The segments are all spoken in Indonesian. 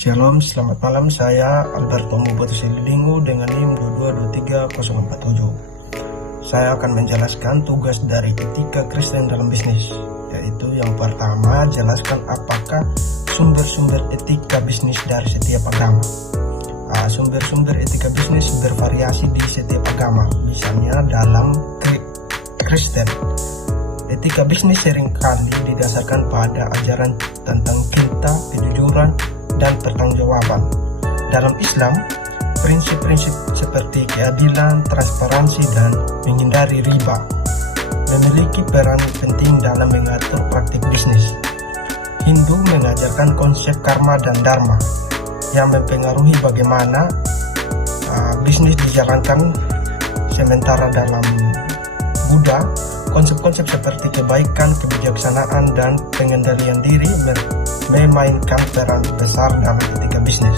Shalom, selamat malam. Saya Alberto Mubotosilidingu dengan NIM 2230047. Saya akan menjelaskan tugas dari etika Kristen dalam bisnis, yaitu yang pertama, jelaskan apakah sumber-sumber etika bisnis dari setiap agama. Sumber-sumber etika bisnis bervariasi di setiap agama. Misalnya dalam Kristen, etika bisnis seringkali didasarkan pada ajaran tentang cinta, kejujuran, dan pertanggungjawaban. Dalam Islam, prinsip-prinsip seperti keadilan, transparansi, dan menghindari riba memiliki peran penting dalam mengatur praktik bisnis. Hindu mengajarkan konsep karma dan dharma yang mempengaruhi bagaimana bisnis dijalankan, sementara dalam Buddha, konsep-konsep seperti kebaikan, kebijaksanaan, dan pengendalian diri memainkan peran besar dalam etika bisnis.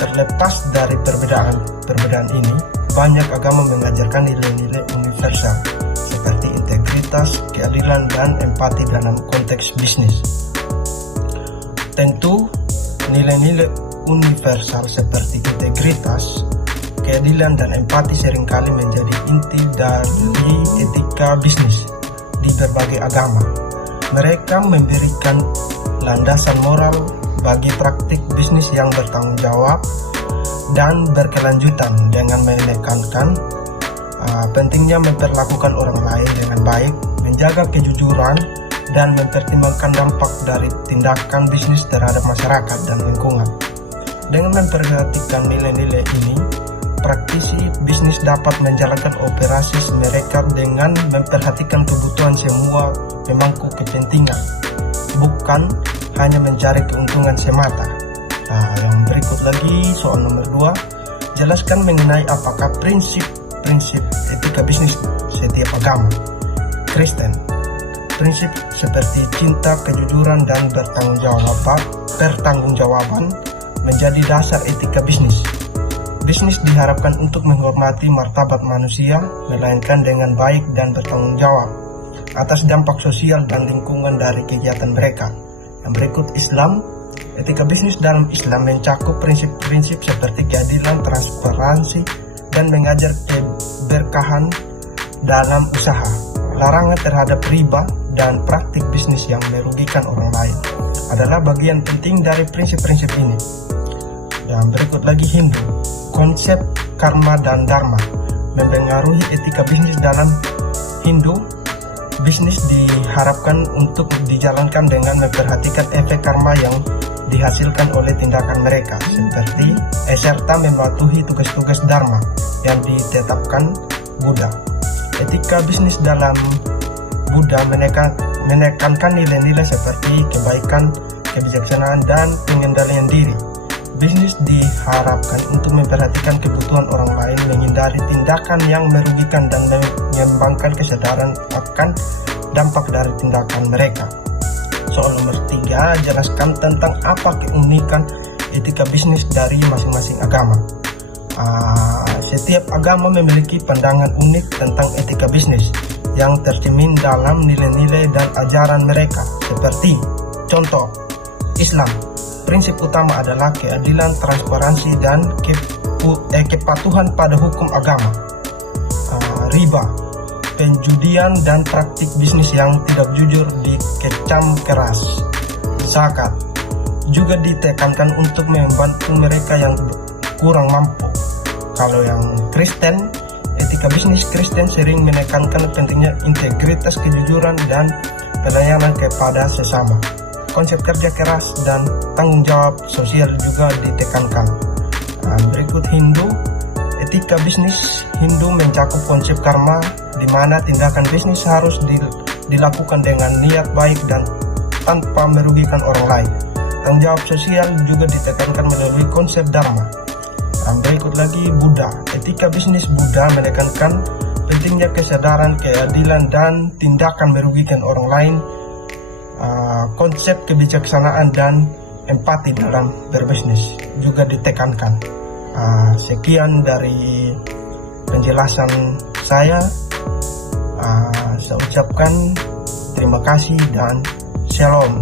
Terlepas dari perbedaan ini, banyak agama mengajarkan nilai-nilai universal seperti integritas, keadilan, dan empati dalam konteks bisnis. Tentu, nilai-nilai universal seperti integritas, keadilan, dan empati seringkali menjadi inti dari etika bisnis di berbagai agama. Mereka memberikan landasan moral bagi praktik bisnis yang bertanggung jawab dan berkelanjutan, dengan menekankan pentingnya memperlakukan orang lain dengan baik, menjaga kejujuran, dan mempertimbangkan dampak dari tindakan bisnis terhadap masyarakat dan lingkungan. Dengan memperhatikan nilai-nilai ini, praktisi bisnis dapat menjalankan operasi mereka dengan memperhatikan kebutuhan semua pemangku kepentingan, bukan hanya mencari keuntungan semata. Yang berikut lagi, soal nomor 2, jelaskan mengenai apakah prinsip etika bisnis setiap agama. Kristen, prinsip seperti cinta, kejujuran, dan pertanggungjawaban menjadi dasar etika bisnis. Bisnis diharapkan untuk menghormati martabat manusia, melainkan dengan baik dan bertanggung jawab atas dampak sosial dan lingkungan dari kegiatan mereka. Yang berikut, Islam. Etika bisnis dalam Islam mencakup prinsip-prinsip seperti keadilan, transparansi, dan mengajar keberkahan dalam usaha. Larangan terhadap riba dan praktik bisnis yang merugikan orang lain adalah bagian penting dari prinsip-prinsip ini. Yang berikut lagi, Hindu. Konsep karma dan dharma mempengaruhi etika bisnis dalam Hindu. Bisnis diharapkan untuk dijalankan dengan memperhatikan efek karma yang dihasilkan oleh tindakan mereka, seperti serta mematuhi tugas-tugas dharma yang ditetapkan Buddha. Etika bisnis dalam Buddha menekankan nilai-nilai seperti kebaikan, kebijaksanaan, dan pengendalian diri. Bisnis diharapkan untuk memperhatikan kebutuhan orang lain, menghindari tindakan yang merugikan, dan mengembangkan kesadaran akan dampak dari tindakan mereka. Soal nomor 3, jelaskan tentang apa keunikan etika bisnis dari masing-masing agama. Setiap agama memiliki pandangan unik tentang etika bisnis yang tercermin dalam nilai-nilai dan ajaran mereka. Seperti contoh, Islam, prinsip utama adalah keadilan, transparansi, dan kepatuhan pada hukum agama. Riba, penjudian, dan praktik bisnis yang tidak jujur dikecam keras. Zakat juga ditekankan untuk membantu mereka yang kurang mampu. Kalau yang Kristen, etika bisnis Kristen sering menekankan pentingnya integritas, kejujuran, dan pelayanan kepada sesama. Konsep kerja keras dan tanggung jawab sosial juga ditekankan. Berikut Hindu. Etika bisnis Hindu mencakup konsep karma, di mana tindakan bisnis harus dilakukan dengan niat baik dan tanpa merugikan orang lain. Tanggung jawab sosial juga ditekankan melalui konsep dharma. Berikut lagi Buddha. Etika bisnis Buddha menekankan pentingnya kesadaran, keadilan, dan tindakan merugikan orang lain. konsep kebijaksanaan dan empati dalam berbisnis juga ditekankan. Sekian dari penjelasan saya. Saya ucapkan terima kasih dan shalom.